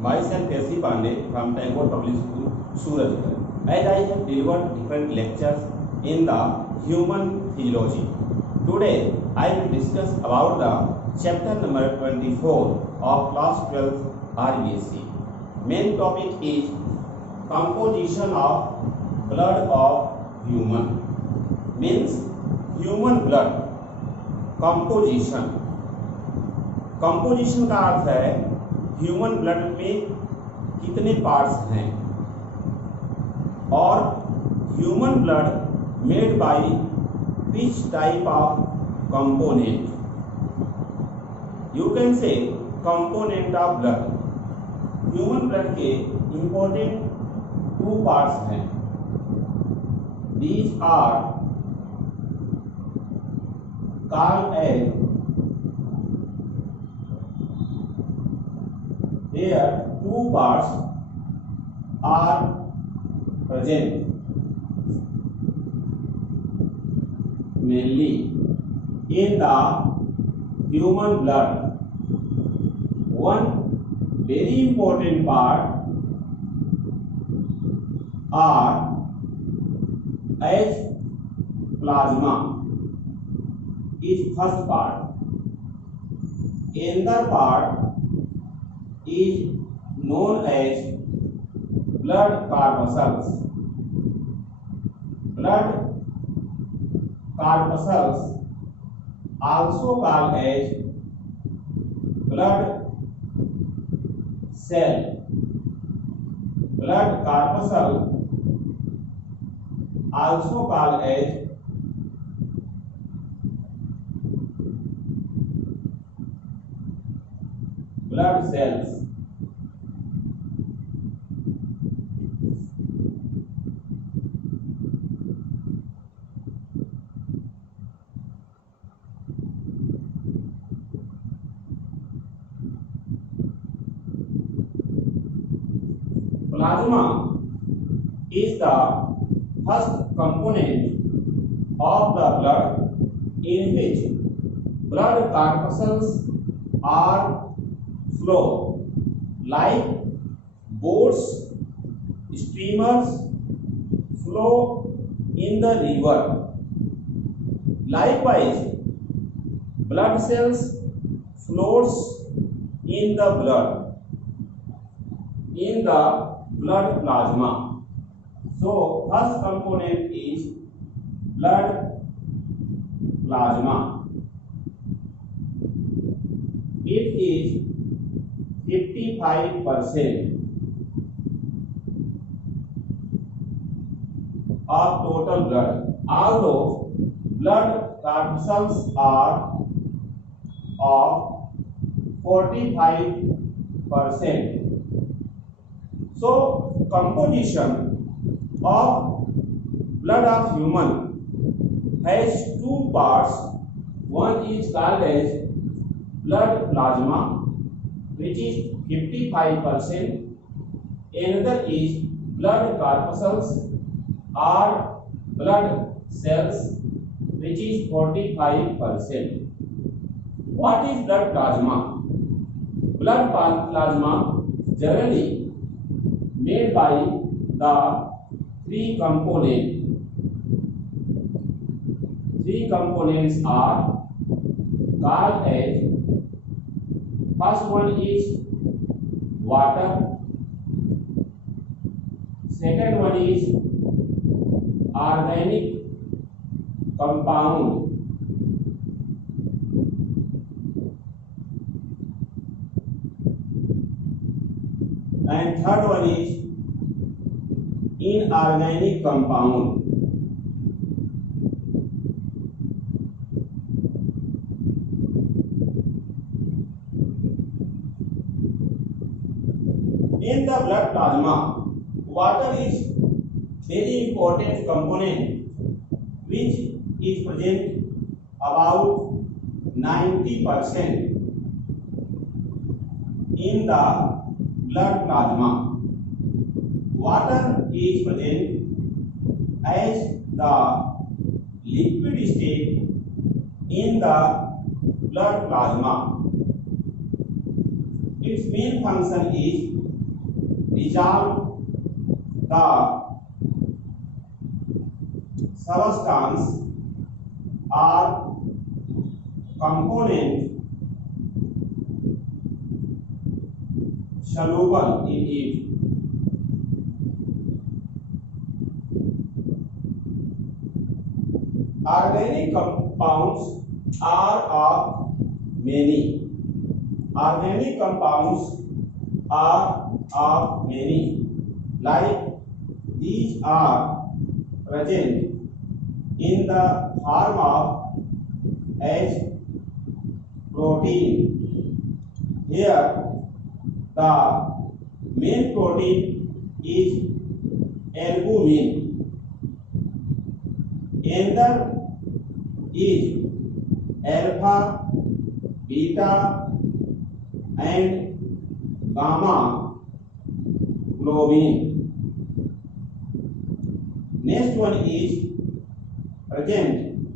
Myself S.C. Pandey from Tagore Public School, Surajgarh. As I have delivered different lectures in the human physiology. Today I will discuss about the chapter number 24 of class 12 RBSc. Main topic is composition of blood of human. Means human blood composition. Composition का अर्थ है human blood में कितने parts हैं और human blood made by which type of component. You can say component of blood. Human blood के important two parts हैं. These are called as here two parts are present mainly in the human blood. One very important part are as plasma is first part. Another part is known as blood corpuscles. Blood corpuscles also called as blood cell. Blood corpuscle also called as blood cells. Plasma is the first component of the blood in which blood corpuscles are flow like boats, steamers flow in the river. Likewise, blood cells floats in the blood plasma. So first component is blood plasma. It is 55% of total blood. Although blood corpuscles are of 45%. So composition of blood of human has two parts. One is called as blood plasma, which is 55%. Another is blood corpuscles or blood cells, which is 45%. What is blood plasma? Blood plasma generally made by the three components. Three components are called as, first one is water, second one is organic compound, and third one is inorganic compound. In the blood plasma, water is very important component which is present about 90% in the blood plasma. Water is present as the liquid state in the blood plasma. Its main function is dissolve the substance or component soluble in it. Organic compounds are of many. Organic compounds are of many. Like these are present in the form of H protein. Here the main protein is albumin. Another is alpha, beta and gamma globin. Next one is present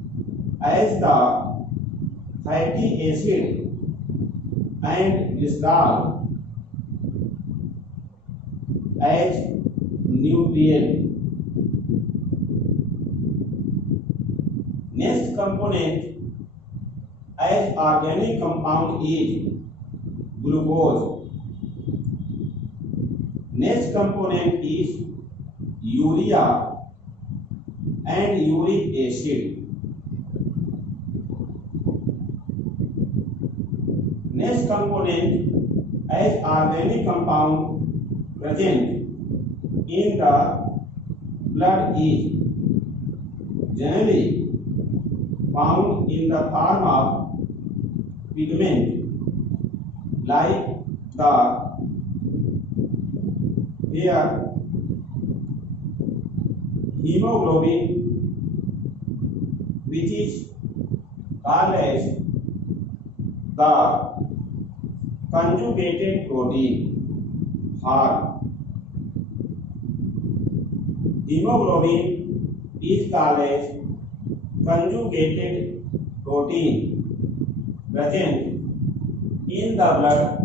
as the fatty acid and glycerol as nutrient. Next component as organic compound is glucose. Next component is urea and uric acid. Next component as organic compound present in the blood is generally found in the form of pigment like the here hemoglobin, which is called as the conjugated protein or hemoglobin is called as conjugated protein present in the blood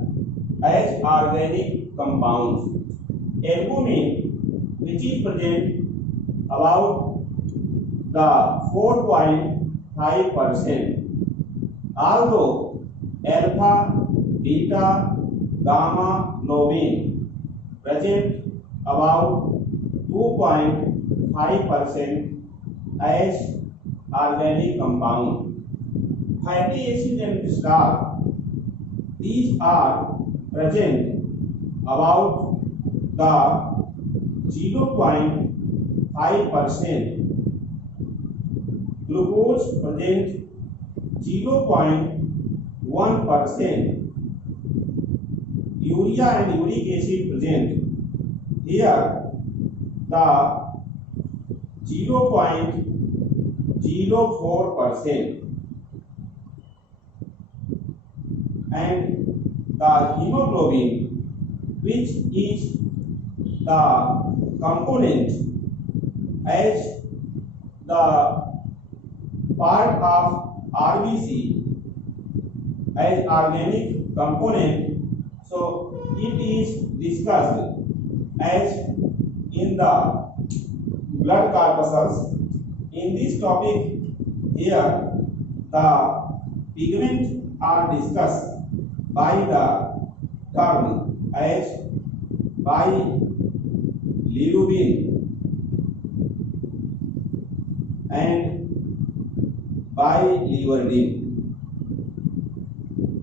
as organic compounds. Albumin, which is present about the 4.5%, although alpha, beta, gamma globin present about 2.5% as organic compound. Fatty acid and glycerol, these are present about the 0.5%. Glucose present 0.1%. Urea and uric acid present here the 0.04%, and the hemoglobin, which is the component as the part of RBC as organic component, so it is discussed as in the blood corpuscles. In this topic here the pigments are discussed by the term as bilirubin and biliverdin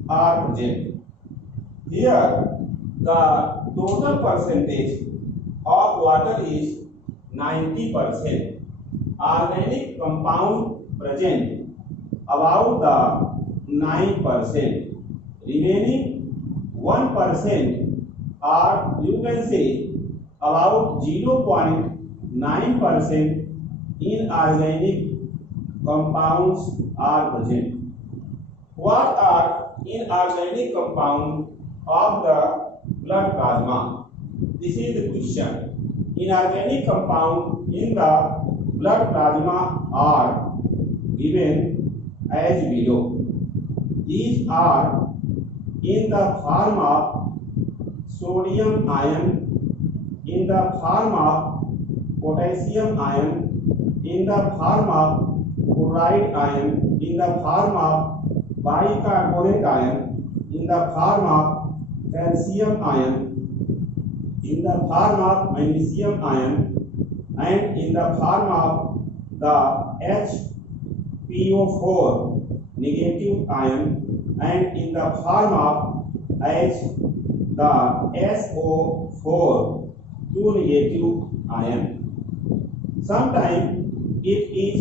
are present. Here the total percentage of water is 90%. Organic compound present about the 9%. Remaining 1% or you can say about 0.9% inorganic compounds are present. What are inorganic compounds of the blood plasma? This is the question. Inorganic compounds in the blood plasma are given as below. These are in the form of sodium ion in the form of potassium ion, in the form of chloride ion, in the form of bicarbonate ion, in the form of calcium ion, in the form of magnesium ion, and in the form of the HPO4 negative ion, and in the form of the SO4 2 negative ion. Sometimes it is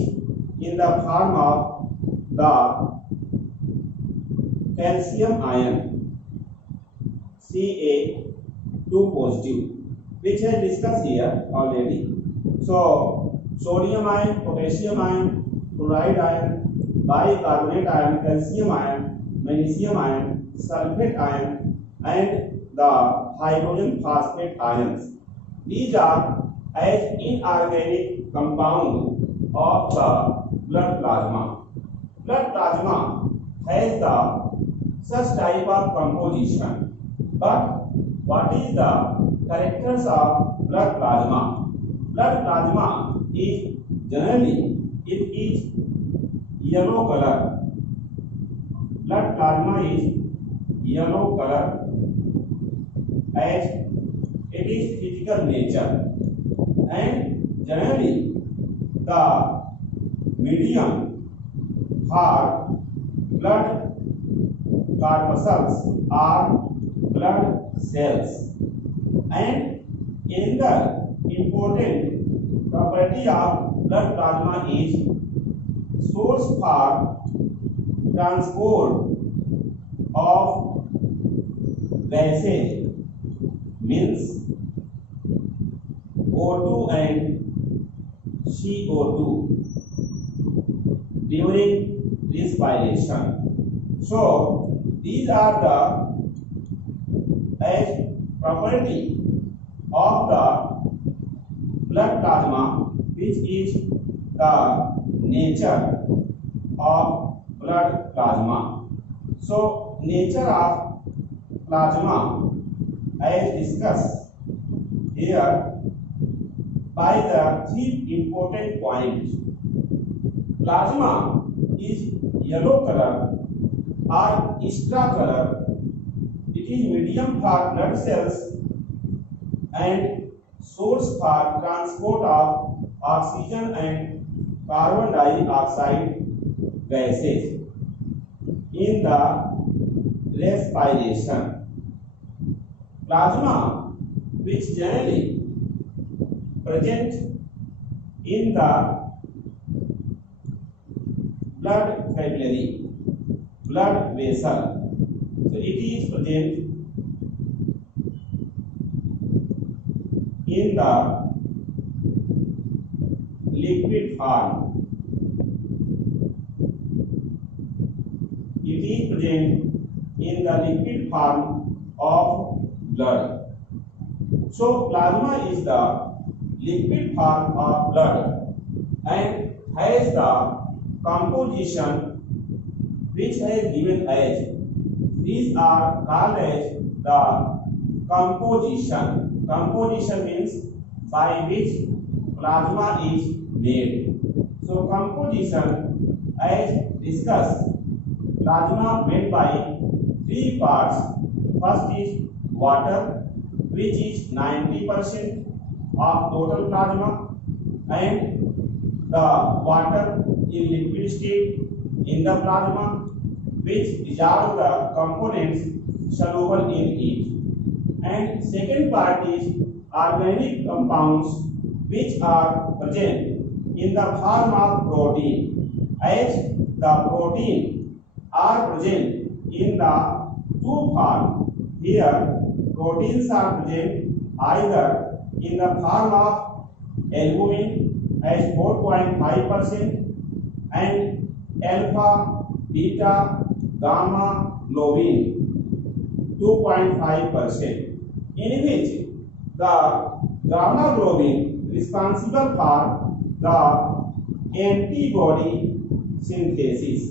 in the form of the calcium ion Ca2 positive, which I discussed here already. So sodium ion, potassium ion, chloride ion, bicarbonate ion, calcium ion, magnesium ion, sulfate ion, and the hydrogen phosphate ions. These are as inorganic compound of the blood plasma. Blood plasma has the such type of composition. But what is the characters of blood plasma? Blood plasma is generally it is yellow color. Blood plasma is yellow color as it is physical nature, and generally the medium for blood corpuscles are blood cells, and another important property of blood plasma is source for transport of gases, means O2 and CO2 during respiration. So these are the as property of the blood plasma, which is the nature of blood plasma. So nature of plasma as discussed here by the three important points. Plasma is yellow color or extra color. It is medium for blood cells and source for transport of oxygen and carbon dioxide gases in the respiration. Plasma, which generally present in the blood capillary, blood vessel. So it is present in the liquid form. It is present in the liquid form of blood. So plasma is the liquid form of blood and has the composition which has given as. These are called as the composition. Composition means by which plasma is made. So composition as discussed, plasma made by three parts. First is water, which is 90% of total plasma, and the water in liquid state in the plasma, which dissolve the components soluble in it. And second part is organic compounds which are present in the form of protein, as the protein are present in the two forms. Here proteins are present either in the form of albumin as 4.5% and alpha, beta, gamma globin 2.5%, in which the gamma globin responsible for the antibody synthesis.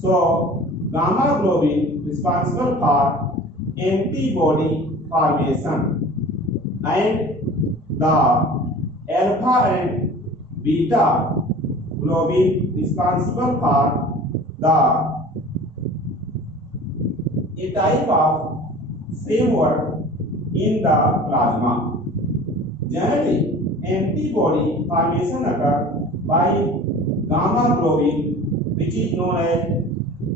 So gamma globin responsible for antibody formation, and the alpha and beta globin responsible for a type of framework in the plasma. Generally, antibody formation occurs by gamma globin, which is known as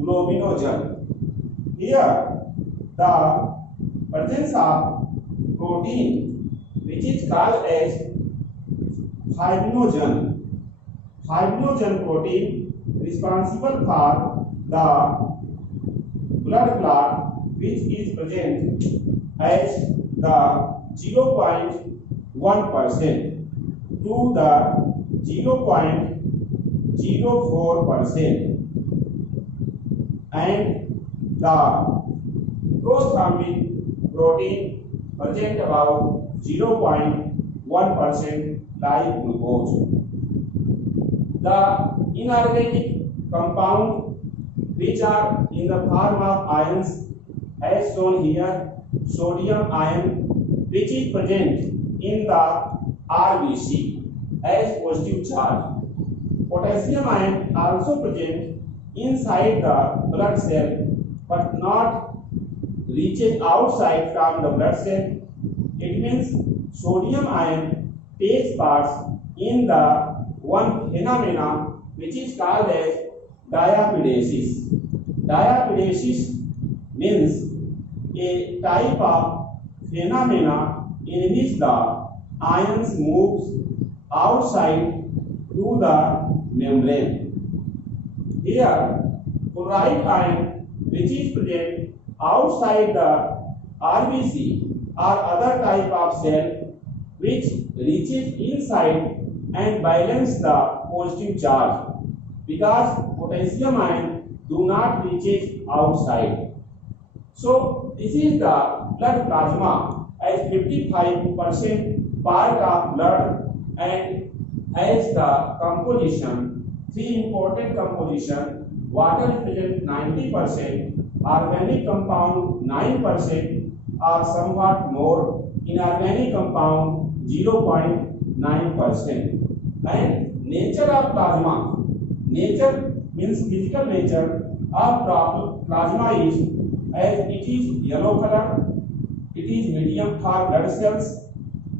globinogen. Here, the presence of protein, which is called as fibrinogen. Fibrinogen protein responsible for the blood clot, which is present as the 0.1% to the 0.04%, and the prothrombic protein present about 0.1% like glucose. The inorganic compound which are in the form of ions as shown here: sodium ion, which is present in the RBC as positive charge. Potassium ion also present inside the blood cell but not reaches outside from the blood cell. It means sodium ion takes part in the one phenomena which is called as diapedesis. Diapedesis means a type of phenomena in which the ions moves outside to the membrane. Here, chloride ion, which is present outside the RBC or other type of cell, which reaches inside and balance the positive charge, because potassium ion do not reaches outside. So this is the blood plasma as 55% part of blood and has the composition, three important composition: water is present 90%, organic compound 9%, or somewhat more, inorganic compound 0.9%. And nature of plasma, nature means physical nature of plasma is as it is yellow color, it is medium for blood cells,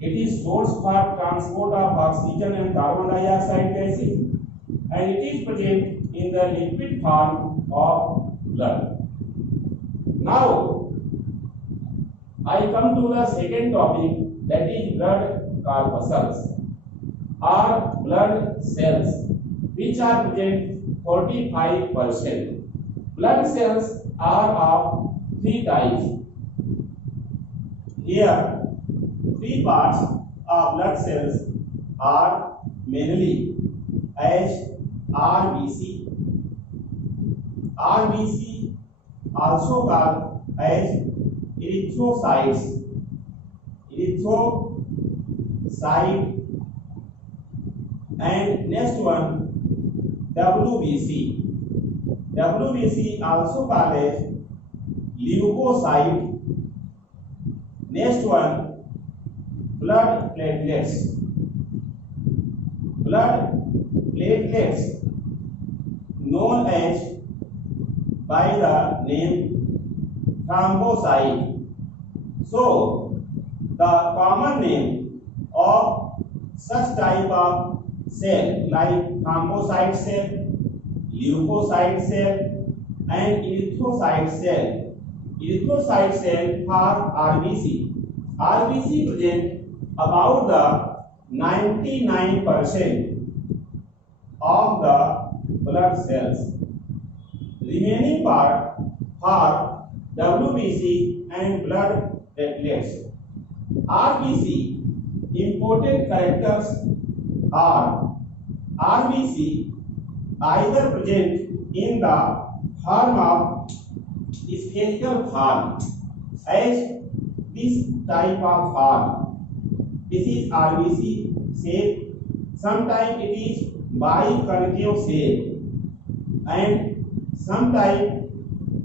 it is source for transport of oxygen and carbon dioxide gases, and it is present in the liquid form of blood. Now, I come to the second topic, that is blood corpuscles or blood cells, which are present 45%. Blood cells are of three types. Here, three parts of blood cells are mainly as RBC. RBC also called as erythrocytes. Erythrocyte, and next one WBC. WBC also called as leukocyte. Next one blood platelets. Blood platelets known as by the name thrombocyte. So the common name of such type of cell like thrombocyte cell, leukocyte cell, and erythrocyte cell. Erythrocyte cell for RBC. RBC present about the 99% of the blood cells. Remaining part for WBC and blood platelets. RBC important characters are: RBC either present in the form of spherical form as this type of form. This is RBC shape. Sometimes it is biconcave shape, and sometimes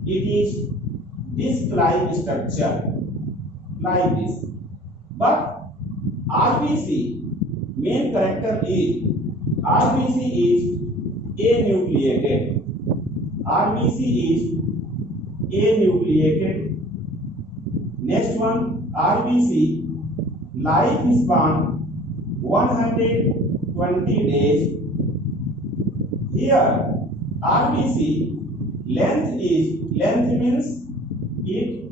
it is disc-like structure like this. But RBC main character is RBC is anucleated. RBC is anucleated. Next one, RBC lifespan 120 days. Here RBC length means it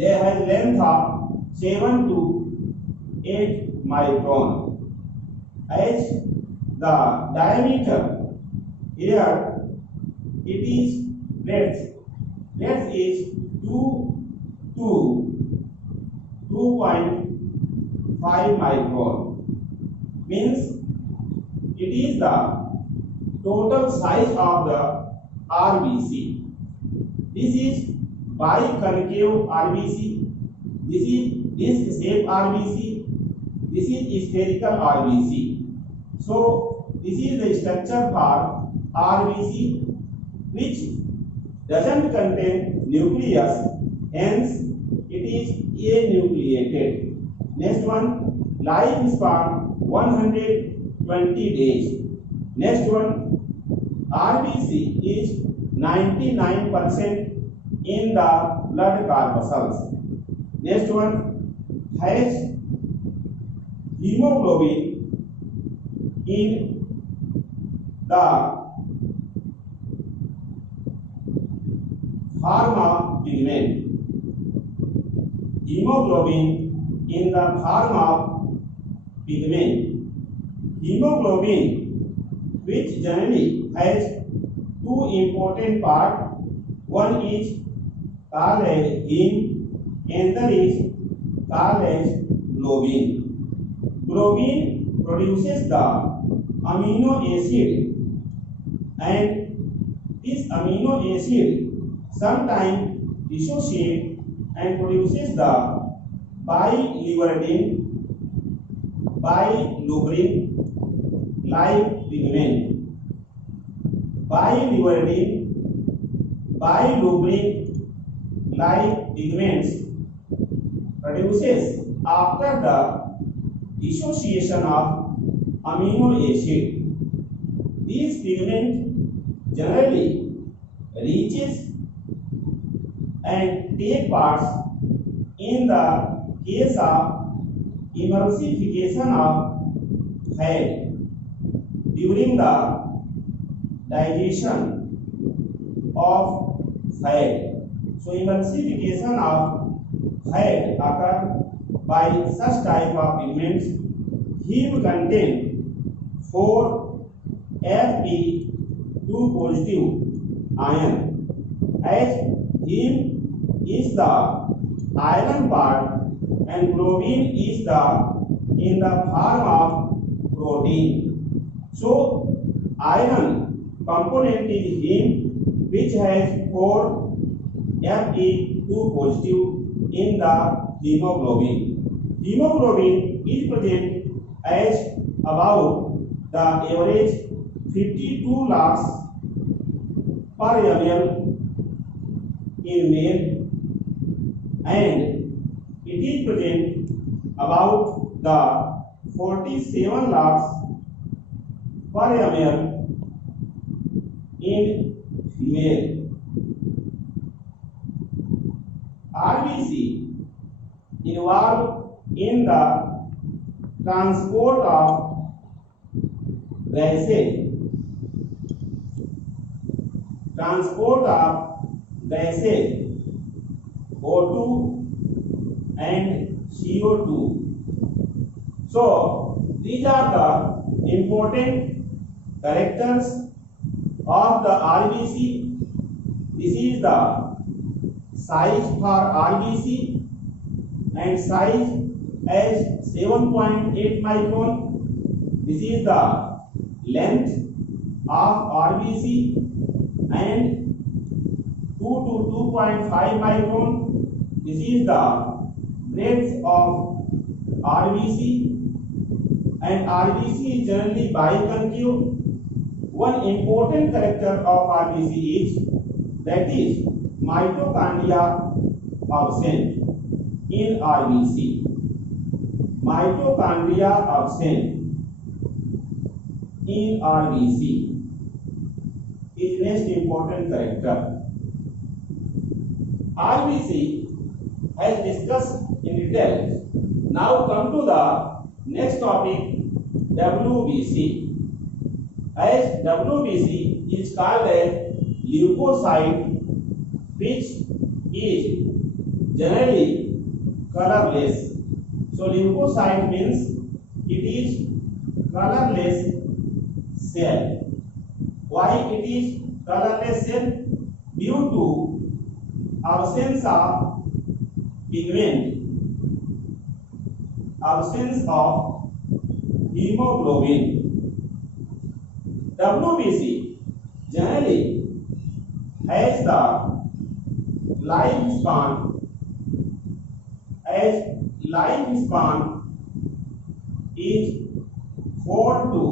has length of 7 to 8 micron. As the diameter here it is breadth is 2 to 2.5 micron, means it is the total size of the RBC. This is biconcave RBC, this is disc shaped RBC, this is spherical RBC. So this is the structure for RBC, which doesn't contain nucleus, hence it is anucleated. Next one, lifespan 120 days. Next one, RBC is 99% in the blood corpuscles. Next one, has hemoglobin in the form of pigment. Hemoglobin in the form of pigment. Hemoglobin, which generally has two important parts. One is called as heme, another is called as globin. Globin produces the amino acid, and this amino acid sometimes dissociates and produces the biliverdin-like pigment. Biliverdin-like pigments produces after the dissociation of amino acid. These pigments generally reaches and take parts in the case of emulsification of fat during the digestion of fat. So emulsification of fat occur by such type of pigments. Heme contain 4 Fe2 positive ion. As heme is the iron part and globin is in the form of protein. So iron component is heme, which has 4 Fe2 positive in the hemoglobin. Hemoglobin is present as about the average 52 logs per ml in male, and it is present about the 47 logs per ml in female. RBC involved in the transport of gases, O2 and CO2. So these are the important characters of the RBC. This is the size for RBC, and size as 7.8 micron. This is the length of RBC, and 2 to 2.5 micron. This is the breadth of RBC, and RBC is generally biconcave. One important character of RBC is that is mitochondria absent in RBC. mitochondria absent in RBC is next important character. RBC has discussed in detail. Now come to the next topic, WBC. As WBC is called as leukocyte, which is generally colorless. So leukocyte means it is colorless cell. Why it is colorless cell? Due to absence of pigment, absence of hemoglobin. WBC generally has the lifespan is 4 to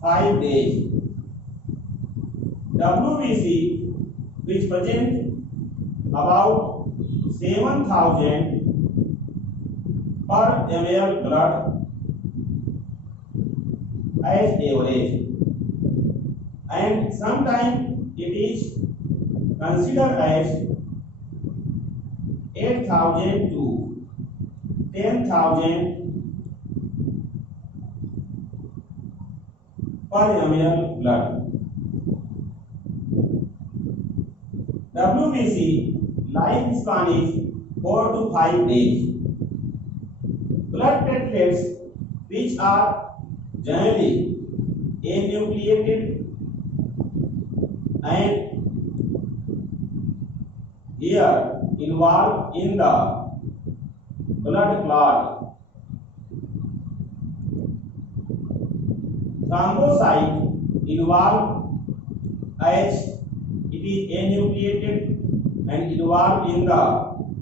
5 days. WBC which present about 7,000 per ml blood as average, and sometimes it is considered as 8,000 to 10,000 per ml blood. WBC lifespan is 4 to 5 days. Blood platelets, which are generally anucleated and here involved in the blood clot. Thrombocyte involved as it is anucleated and involved in the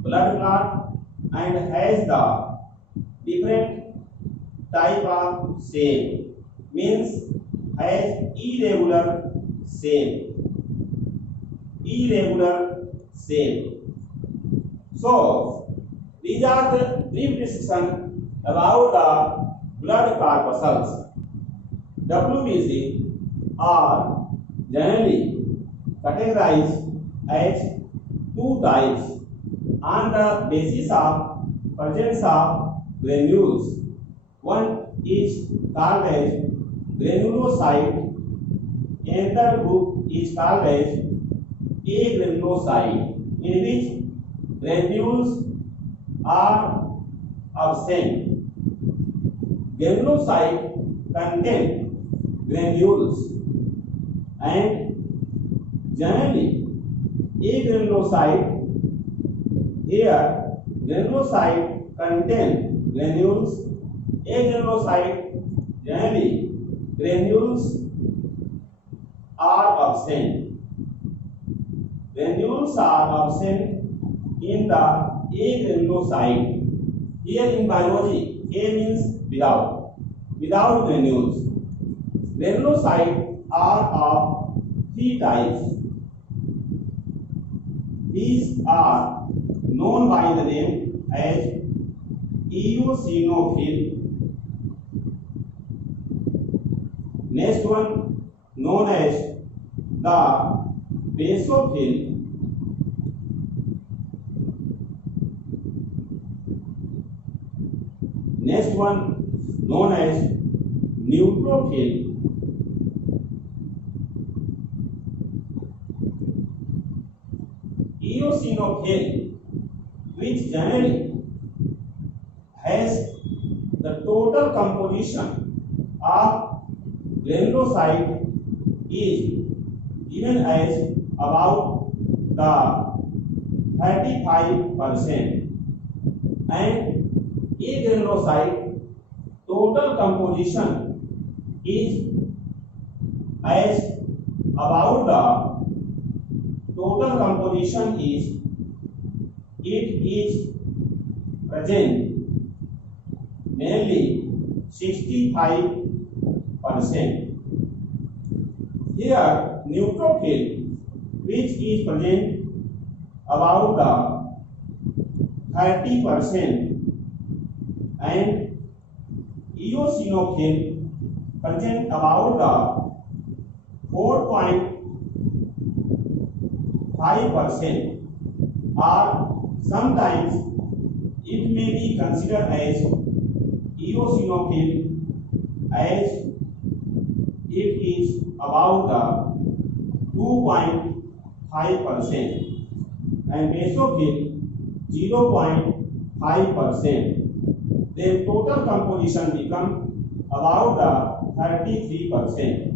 blood clot and has the different type of shape, means has irregular shape. So these are the brief discussion about the blood corpuscles. WBC are generally categorized as two types on the basis of presence of granules. One is called as granulocyte, another group is called as agranulocyte, in which granules are absent. Granulocyte contain granules and generally agranulocyte, here granulocyte contain granules, agranulocyte generally granules are absent. Granules are absent in the agranulocyte. Here in biology, A means without granules. Granulocytes are of three types. These are known by the name as eosinophil. Next one known as the basophil. Next one known as neutrophil. Eosinophil, which generally has the total composition of granulocyte is given as about the 35%, and agranulocyte total composition is as about the total composition is present mainly 65%. Here neutrophil, which is present about the 30%, and eosinophil present about the 4.5%, or sometimes it may be considered as eosinophil as it is about the 2.5% and basophil 0.5%. Their total composition become about the 33%.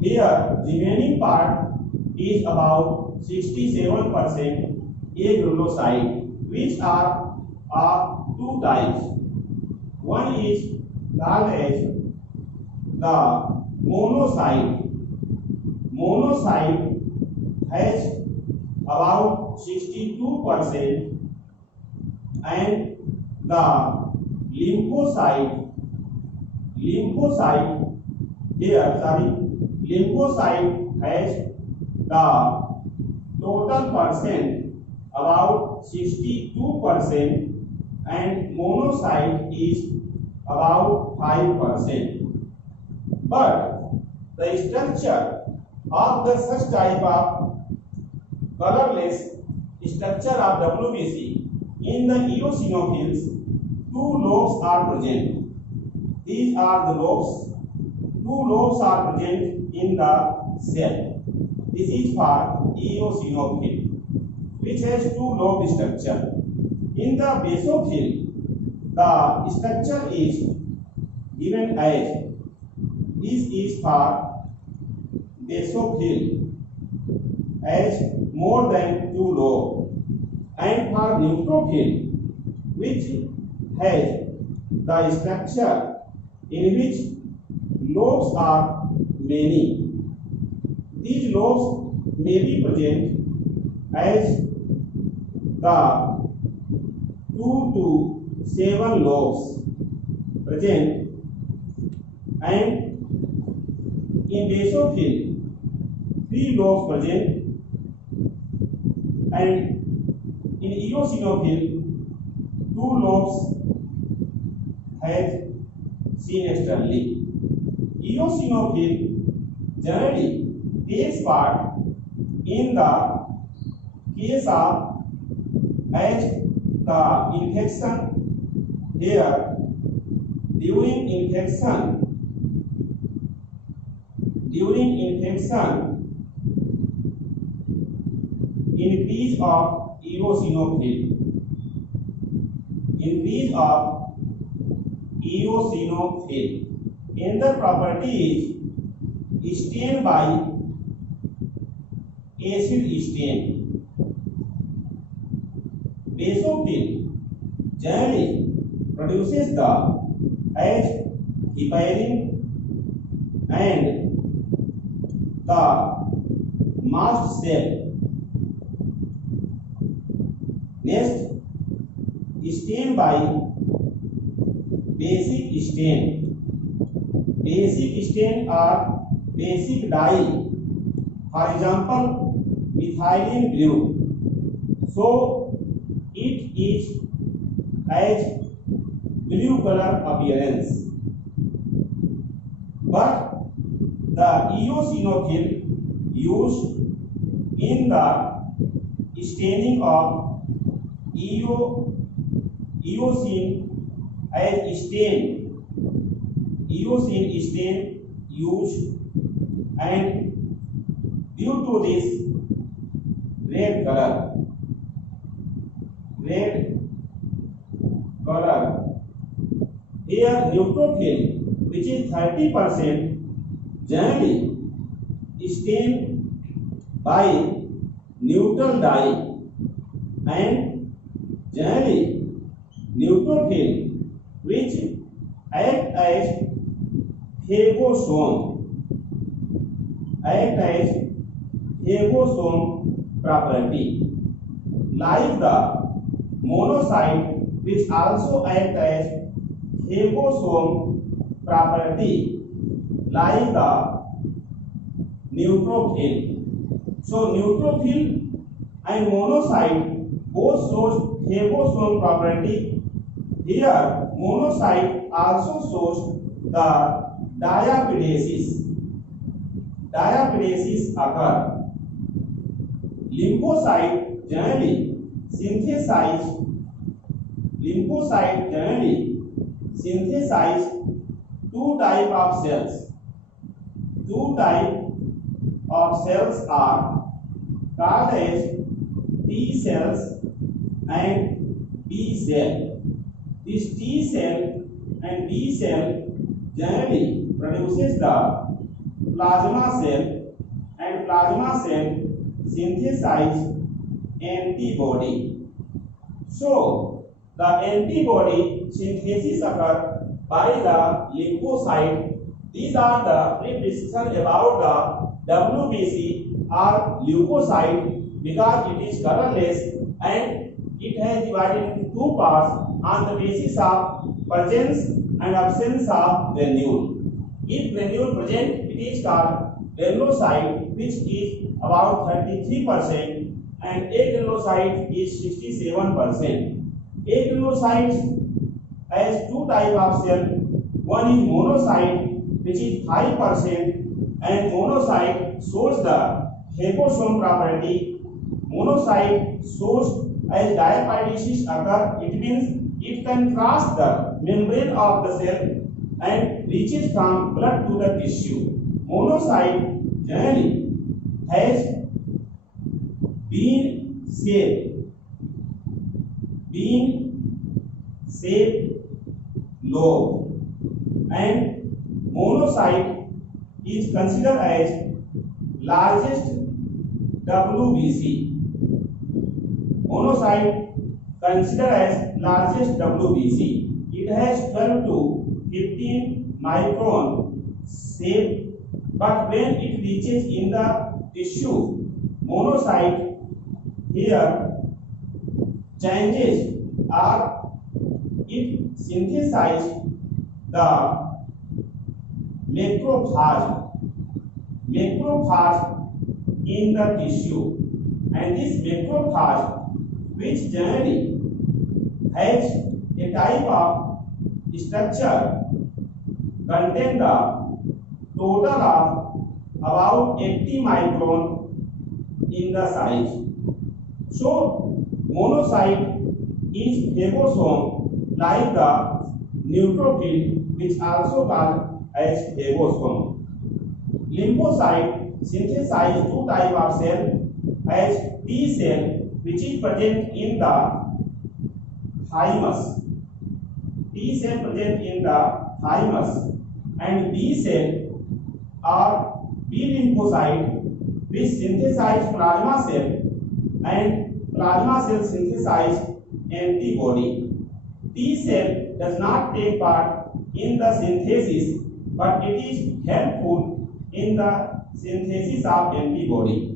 Here remaining part is about 67% agroloside, which are of two types. One is called as the monocyte. Monocyte has about 62% and the lymphocyte has the total percent about 62% and monocyte is about 5%. But the structure of the such type of colorless structure of WBC in the eosinophils, two lobes are present. These are the lobes. Two lobes are present in the cell. This is for eosinophil, which has two lobe structure. In the basophil, the structure is given as this is for basophil as more than two lobes, and for neutrophil, which has the structure in which lobes are many. These lobes may be present as the 2 to 7 lobes present, and in basophil 3 lobes present, and in eosinophil 2 lobes has sinisterly. Eosinophil generally takes part in the case of as the infection. Here during infection increase of eosinophil another property is stain by acid stain. Basophil generally produces the as heparin and the mast cell. Next, stain by basic stain. Basic stain are basic dye, for example methylene blue, so it is as blue color appearance. But the eosinophil used in the staining of eosine stain used, and due to this red color here neutrophil, which is 30%, generally stained by neutral dye, and generally neutrophil which act as phagosome property, like the monocyte which also act as phagosome property, like the neutrophil. So neutrophil and monocyte both shows phagosome property. Here monocyte also shows the diapedesis. Diapedesis occur. Lymphocyte generally synthesize two type of cells. Two type of cells are called as T cells and B cell. This T cell and B cell generally produces the plasma cell, and plasma cell synthesize antibody. So the antibody synthesis occur by the lymphocyte. These are the brief discussion about the WBC or leukocyte, because it is colorless and it has divided into two parts on the basis of presence and absence of granule. If granule present, it is called granulocyte, which is about 33%, and agranulocyte is 67%. Agranulocytes has two type of cell. One is monocyte, which is 5%, and monocyte shows the heposome property. Monocyte shows as diapedesis occur. It means it can cross the membrane of the cell and reaches from blood to the tissue. Monocyte generally has bean-shaped lobe, and monocyte is considered as largest WBC. Monocyte considered as largest WBC. It has 12 to 15 micron shape, but when it reaches in the tissue, monocyte here changes, or it synthesizes the macrophage in the tissue, and this macrophage, which generally has a type of structure, contain the total of about 80 micron in the size. So monocyte is phagosome like the neutrophil, which also called as phagosome. Lymphocyte synthesize two type of cell, as T cell, which is present in the thymus. T cell present in the thymus, and B cell or B lymphocyte, which synthesize plasma cell, and plasma cell synthesize antibody. T cell does not take part in the synthesis, but it is helpful in the synthesis of antibody.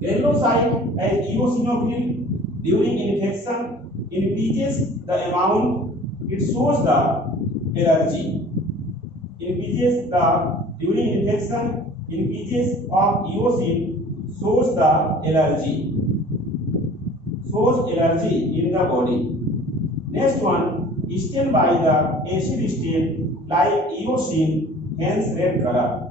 Granulocyte as eosinophil during infection increases the amount, it shows the allergy. During infection increases of eosin shows the allergy. Shows allergy in the body. Next one, stained by the acid stain like eosin, hence red color.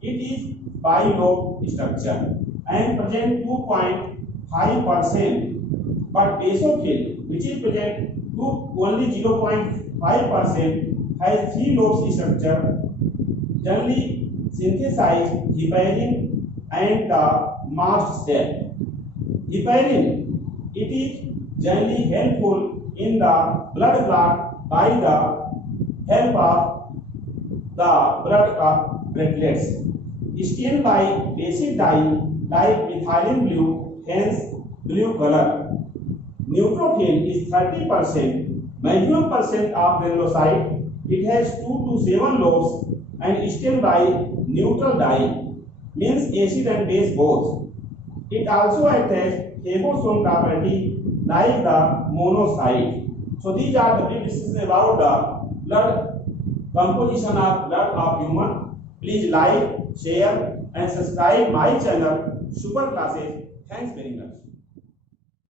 It is bilobe structure and present 2.5%, but basophil, which is present to only 0.5%, has 3 lobes structure, generally synthesize heparin and the mast cell. Heparin, it is generally helpful in the blood clot by the help of the blood platelets. Stained by acid dye like methylene blue, hence blue color. Neutrophil is 30%, maximum percent of granulocyte. It has 2 to 7 lobes and stained by neutral dye, means acid and base both. It also attaches phagosome property like the monocyte. So these are the brief discussions about the blood composition of blood of human. Please like, share and subscribe my channel Super Classes. Thanks very much.